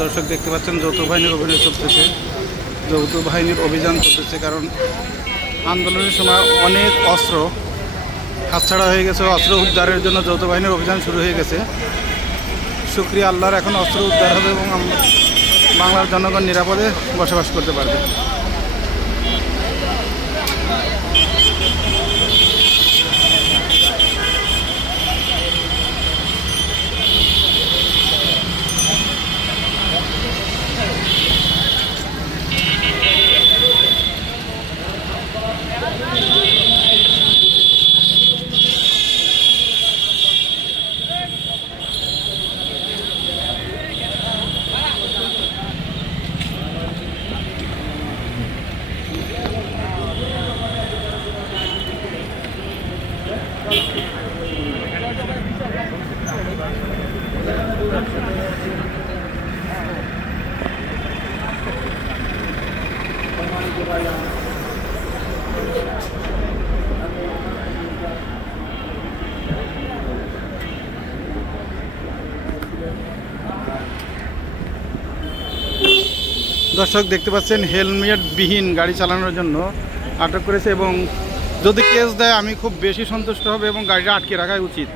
দর্শক, দেখতে পাচ্ছেন যৌথ বাহিনীর অভিযান চলতেছে। যৌথ বাহিনীর অভিযান চলতেছে কারণ আন্দোলনের সময় অনেক অস্ত্র হাতছাড়া হয়ে গেছে, অস্ত্র উদ্ধারের জন্য যৌথ বাহিনীর অভিযান শুরু হয়ে গেছে। শুক্রিয়া আল্লাহর, এখন অস্ত্র উদ্ধার হবে এবং বাংলার জনগণ নিরাপদে বসবাস করতে পারবে। দর্শক, দেখতে পাচ্ছেন হেলমেট বিহীন গাড়ি চালানোর জন্য আটক করেছে এবং যদি কেস দেয়, আমি খুব বেশি সন্তুষ্ট হবে এবং গাড়িটা আটকে রাখাই উচিত।